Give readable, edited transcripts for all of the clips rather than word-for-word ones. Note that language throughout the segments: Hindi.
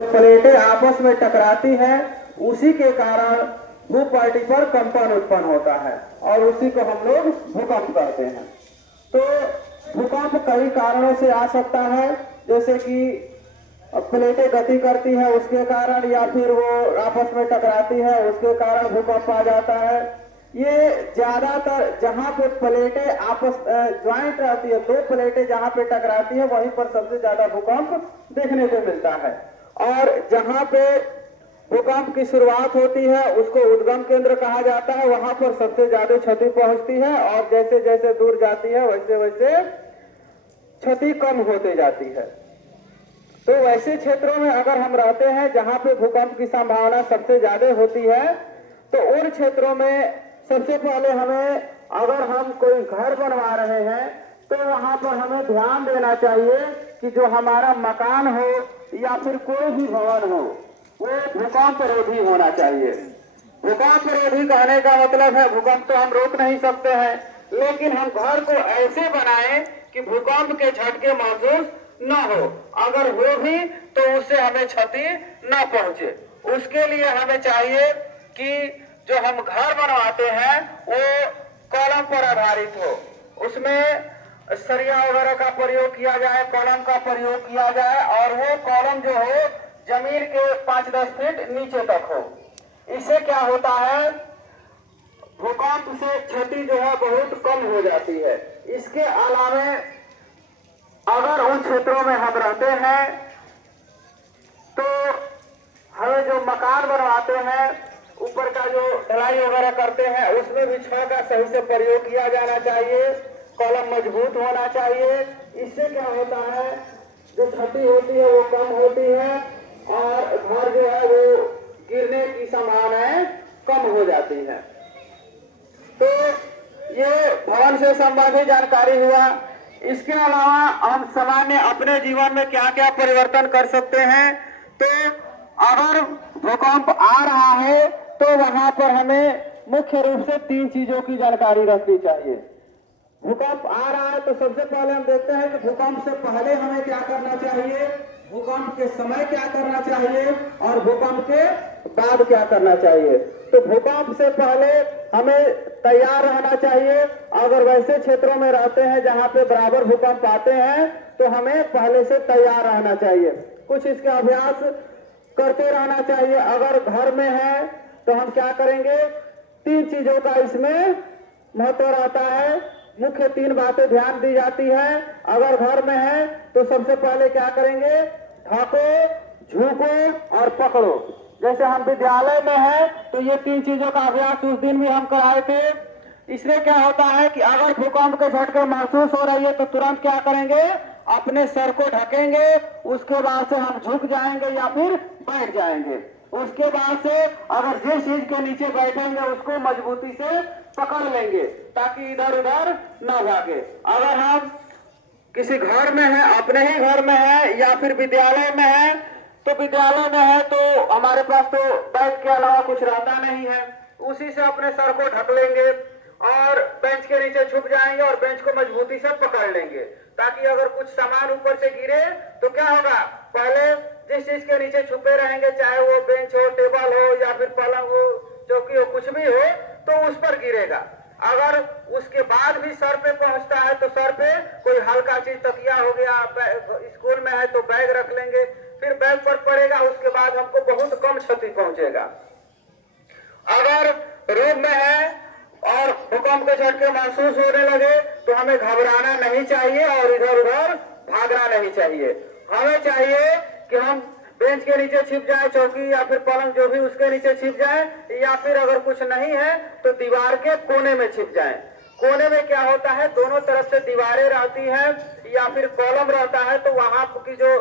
प्लेटें आपस में टकराती हैं, उसी के कारण भूपाल्टी पर कंपन उत्पन्न होता है और उसी को हम लोग भूकंप कहते हैं। तो भूकंप कई कारणों से आ सकता है, जैसे कि प्लेटें गति करती है उसके कारण, या फिर वो आपस में टकराती है उसके कारण भूकंप आ जाता है। ये ज्यादातर जहां पे प्लेटें आपस ज्वाइंट रहती है, दो प्लेटें जहां पे टकराती है वहीं पर सबसे ज्यादा भूकंप देखने को मिलता है। और जहां पे भूकंप की शुरुआत होती है उसको उद्गम केंद्र कहा जाता है, वहां पर सबसे ज्यादा क्षति पहुंचती है और जैसे जैसे दूर जाती है वैसे वैसे क्षति कम होती जाती है। तो वैसे क्षेत्रों में अगर हम रहते हैं जहां पे भूकंप की संभावना सबसे ज्यादा होती है, तो उन क्षेत्रों में सबसे पहले हमें, अगर हम कोई घर बनवा रहे हैं तो वहां पर हमें ध्यान देना चाहिए कि जो हमारा मकान हो या फिर कोई भी भवन हो वो भूकंप रोधी होना चाहिए। भूकंप रोधी कहने का मतलब है भूकंप तो हम रोक नहीं सकते हैं, लेकिन हम घर को ऐसे बनाएं कि भूकंप के झटके महसूस न हो, अगर हो भी तो उससे हमें क्षति न पहुंचे। उसके लिए हमें चाहिए कि जो हम घर बनवाते हैं वो कॉलम पर आधारित हो, उसमें सरिया वगैरह का प्रयोग किया जाए, कॉलम का प्रयोग किया जाए और वो कॉलम जो हो जमीन के 5-10 फीट नीचे तक हो। इससे क्या होता है, भूकंप से क्षति जो है बहुत कम हो जाती है। इसके अलावा अगर उन क्षेत्रों में हम रहते हैं तो हमें जो मकान बनवाते हैं ऊपर का जो ढलाई वगैरह करते हैं उसमें भी छड़ का सही से प्रयोग किया जाना चाहिए, कॉलम मजबूत होना चाहिए। इससे क्या होता है, जो क्षति होती है वो कम होती है और घर जो है वो गिरने की संभावनाएं कम हो जाती है। तो ये भवन से संबंधित जानकारी हुआ। इसके अलावा हम सामान्य अपने जीवन में क्या क्या परिवर्तन कर सकते हैं, तो अगर भूकंप आ रहा है तो वहां पर हमें मुख्य रूप से 3 चीजों की जानकारी रखनी चाहिए। भूकंप आ रहा है तो सबसे पहले हम देखते हैं कि भूकंप से पहले हमें क्या करना चाहिए, भूकंप के समय क्या करना चाहिए और भूकंप के बाद क्या करना चाहिए। तो भूकंप से पहले हमें तैयार रहना चाहिए। अगर वैसे क्षेत्रों में रहते हैं जहां पे बराबर भूकंप आते हैं तो हमें पहले से तैयार रहना चाहिए, कुछ इसके अभ्यास करते रहना चाहिए। अगर घर में है तो हम क्या करेंगे, 3 चीजों का इसमें महत्व रहता है, मुख्य 3 बातें ध्यान दी जाती है। अगर घर में है तो सबसे पहले क्या करेंगे, ढको, झुको और पकड़ो। जैसे हम विद्यालय में है तो ये 3 चीजों का अभ्यास उस दिन भी हम कराए थे। इसलिए क्या होता है कि अगर भूकंप के झटके महसूस हो रही है तो तुरंत क्या करेंगे, अपने सर को ढकेंगे, उसके बाद से हम झुक जाएंगे या फिर बैठ जाएंगे। उसके बाद से अगर जिस चीज के नीचे बैठेंगे उसको मजबूती से पकड़ लेंगे ताकि इधर उधर न भागे। अगर हम किसी घर में है, अपने ही घर में है या फिर विद्यालय में है, तो विद्यालय में है तो हमारे पास तो बैग के अलावा कुछ रहता नहीं है, उसी से अपने सर को ढक लेंगे और बेंच के नीचे छुप जाएंगे और बेंच को मजबूती से पकड़ लेंगे ताकि अगर कुछ सामान ऊपर से गिरे तो क्या होगा, पहले जिस चीज के नीचे छुपे रहेंगे, चाहे वो बेंच हो, टेबल हो या फिर पलंग हो, चौकी हो, कुछ भी हो, तो उस पर गिरेगा। अगर उसके बाद भी सर पे पहुंचता है तो सर पे कोई हल्का चीज, तकिया हो गया, स्कूल में है तो बैग रख लेंगे, फिर बैग पर पड़ेगा, उसके बाद हमको बहुत कम क्षति पहुंचेगा। अगर रूम में है और भूकंप के झटके महसूस होने लगे तो हमें घबराना नहीं चाहिए और इधर उधर भागना नहीं चाहिए। हमें चाहिए कि हम बेंच के नीचे छिप जाए, चौकी या फिर पलंग जो भी उसके नीचे छिप जाए, या फिर अगर कुछ नहीं है तो दीवार के कोने में छिप जाए। कोने में क्या होता है, दोनों तरफ से दीवारें रहती है या फिर कॉलम रहता है, तो वहां की जो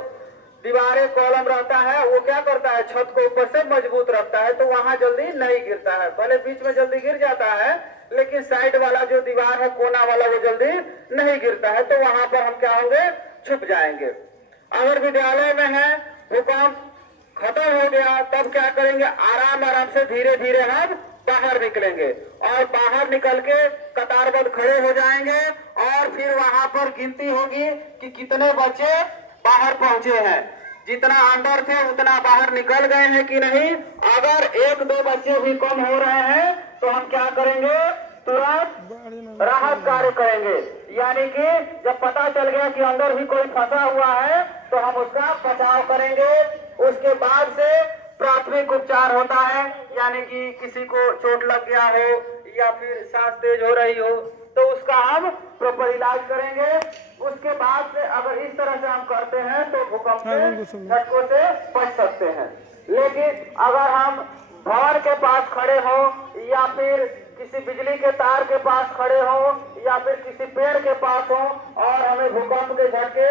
दीवारें कॉलम रहता है वो क्या करता है, छत को ऊपर से मजबूत रखता है, तो वहां जल्दी नहीं गिरता है। भले बीच में जल्दी गिर जाता है लेकिन साइड वाला जो दीवार है, कोना वाला, वो जल्दी नहीं गिरता है, तो वहां पर हम क्या होंगे, छुप जाएंगे। अगर विद्यालय में है, भूकंप खत्म हो गया, तब क्या करेंगे, आराम आराम से धीरे धीरे हम बाहर निकलेंगे और बाहर निकल के कतारबद्ध खड़े हो जाएंगे और फिर वहां पर गिनती होगी कि कितने बच्चे बाहर पहुंचे हैं। जितना अंदर थे उतना बाहर निकल गए हैं कि नहीं। अगर एक दो बच्चे भी कम हो रहे हैं तो हम क्या करेंगे, तुरंत राहत कार्य करेंगे। यानी कि जब पता चल गया कि अंदर भी कोई फंसा हुआ है तो हम उसका बचाव करेंगे। उसके बाद से प्राथमिक उपचार होता है, यानी कि किसी को चोट लग गया हो या फिर सांस तेज हो रही हो तो उसका हम प्रॉपर इलाज करेंगे। उसके बाद से अगर इस तरह से हम करते हैं तो भूकंप से झटकों से बच सकते हैं। लेकिन अगर हम भवन के पास खड़े हो या फिर किसी बिजली के तार के पास खड़े हो या फिर किसी पेड़ के पास हो और हमें भूकंप के झटके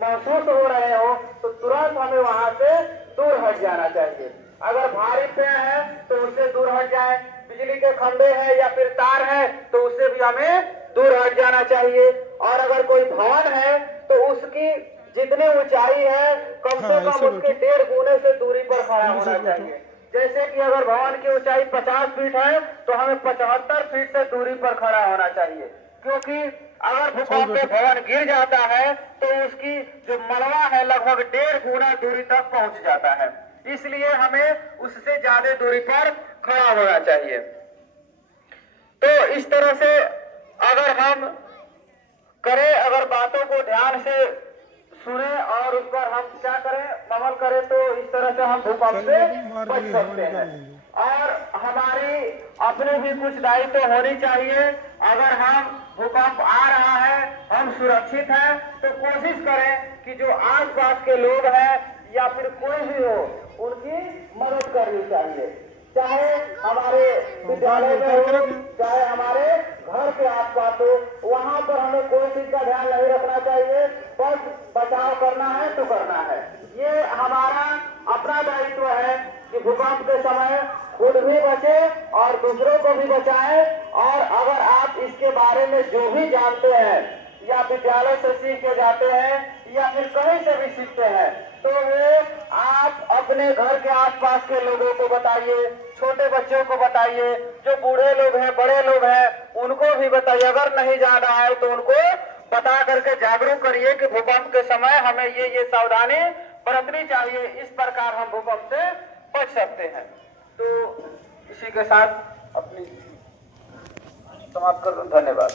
महसूस हो रहे हो तो तुरंत हमें वहां से दूर हट जाना चाहिए। अगर भारी पेड़ है तो उससे दूर हट जाए, बिजली के खंभे हैं या फिर तार है तो उससे भी हमें दूर हट जाना चाहिए। और अगर कोई भवन है तो उसकी जितनी ऊंचाई है कम से कम उसके 1.5 गुने से दूरी पर खड़ा होना चाहिए। जैसे कि अगर भवन की ऊंचाई 50 फीट है तो हमें 75 फीट से दूरी पर खड़ा होना चाहिए, क्योंकि अगर भूकंप में भवन गिर जाता है तो उसकी जो मलबा है लगभग 1.5 गुना दूरी तक पहुंच जाता है। इसलिए हमें उससे ज्यादा दूरी पर खड़ा होना चाहिए। तो इस तरह से अगर हम करें, अगर बातों को ध्यान से सुने और उस पर हम क्या करें, अमल करें तो इस तरह से हम भूकंप से बच सकते हैं। और हमारी अपने भी कुछ दायित्व होनी चाहिए। अगर हम भूकंप आ रहा है, हम सुरक्षित हैं तो कोशिश करें कि जो आसपास के लोग हैं या फिर कोई भी हो उनकी मदद करनी चाहिए। चाहे हमारे विद्यालय में हो, चाहे हमारे घर के आसपास हो, वहां पर हमें कोई चीज का ध्यान नहीं रखना चाहिए, बस बचाव करना है तो करना है। ये हमारा अपना दायित्व है कि भूकंप के समय खुद भी बचे और दूसरों को भी बचाएं। और अगर आप इसके बारे में जो भी जानते हैं या विद्यालय से सीख के जाते हैं या फिर कहीं से भी सीखते हैं तो वो आप अपने घर के आसपास के लोगों को बताइए, छोटे बच्चों को बताइए, जो बूढ़े लोग हैं, बड़े लोग हैं उनको भी बताइए। अगर नहीं जाना है तो उनको बता करके जागरूक करिए कि भूकंप के समय हमें ये सावधानी बरतनी चाहिए, इस प्रकार हम भूकंप से बच सकते हैं। तो इसी के साथ अपनी समाप्त कर दूं। धन्यवाद।